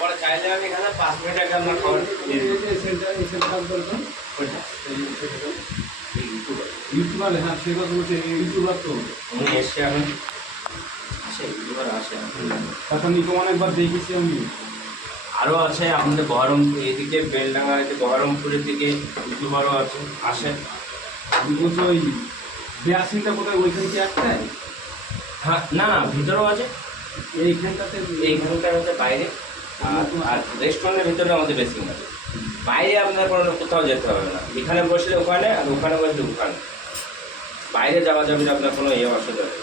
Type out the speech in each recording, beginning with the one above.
আবার চাইলে আমি এখানে 5 মিনিট আগে আপনার খাবার ইউটিউবার, হ্যাঁ সে কথা বলছে, ইউটিউবার তো উনি এসে আমি আসে ইউটিউবার আসে তখন নিকো অনেকবার দেখেছি আমি। আরও আছে আমাদের বহরম এইদিকে বেলডাঙ্গা বহরমপুরের দিকে ইউটিউবারও আছে আসে। আমি বলছি ওই বেয়াসিনটা কোথায়, ওইখানে কি একটাই? হ্যাঁ না না ভিতরেও আছে, এইখানটাতে এইখানকার হচ্ছে বাইরে, আর রেস্টুরেন্টের ভিতরে আমাদের বেসিং আছে। বাইরে আপনার কোনো কোথাও যেতে হবে না, এখানে বসলে ওখানে আর ওখানে বসলে ওখানে, বাইরে যাওয়া যাবে না, আপনার কোনো অসুবিধা নেই।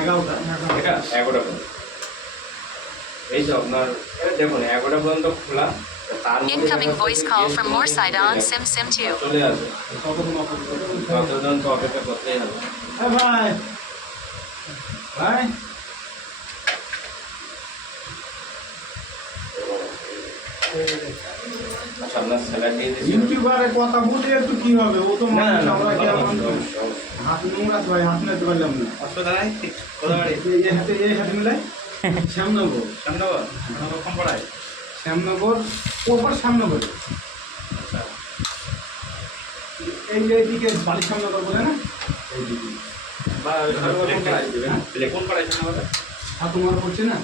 এটা 11টা পর্যন্ত, এই তো আপনার দেখুন 11টা পর্যন্ত খোলা। তার Incoming voice call from Moorside on Sim 2. চলে আসবে, ততজন তো অপেক্ষা করতেই হবে। ভাই ভাই আচ্ছা আপনার স্যালাড দিয়ে দিচ্ছি। ইউটিউবারের কথা বলে একটু কি হবে, ও তো না না না, আমরা কি এমন হাত নোংরা তো ভাই, হাত নিতে পারলাম না। অসুবিধা নাই, কোথায় বাড়ি? এই হাতে মিলাই শ্যামনগর, শ্যামনগর কখন পড়ায়? শ্যামনগর ওপর শ্যামনগর, আচ্ছা এই যে এইদিকে বাড়ির শ্যামনগর বলে না, এইদিকে বা কোন পাড়ায় শ্যামনগরে? আর তোমার পড়ছে না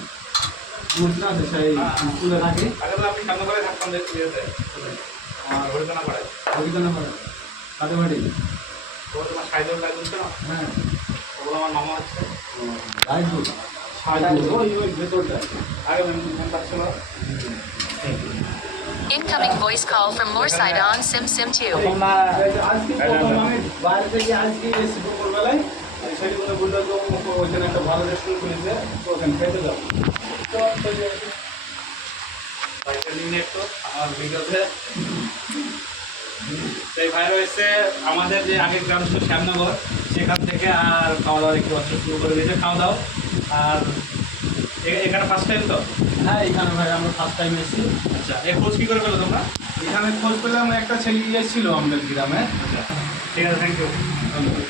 বুঝতে আছে সেই স্কুলের আগে আগে তো আপনি শ্যামনগরে থাকতাম দেখতে যেতে, আর হরিকানা পাড়ায়। হরিকানা পাড়া কাদের বাড়ি? তো তোমার সাইদুল লাগছে না, হ্যাঁ ওগুলো আমার মামা হচ্ছে। রাইজুল সাইজুল ওই ভেতরটা আগে ফোন পাচ্ছিল। Incoming voice call from Moorside on Sim 2. আজকে প্রথম আমি বাইরে থেকে আজকে এসে দুপুরবেলায় সেটি কোনো বললো তো ওইখানে একটা ভালো রেস্টুরেন্ট খুলেছে, তো ওখানে খেতে যাবো। তো একটু আমার ভিডিওতে সেই ভাই রয়েছে আমাদের যে আগের গ্রাম ছিল শ্যামনগর, সেখান থেকে আর খাওয়া দাওয়া একটু অস্ত্র শুরু করে দিয়েছে, খাওয়া দাওয়া। আর এখানে ফার্স্ট টাইম তো? হ্যাঁ এখানে ভাই আমরা ফার্স্ট টাইম এসেছি। আচ্ছা এই খোঁজ কী করে পেলো তোমরা? এখানে খোঁজ পেলাম, একটা ছেলে এসেছিল আমাদের গ্রামে। আচ্ছা ঠিক আছে, থ্যাংক ইউ। ধন্যবাদ।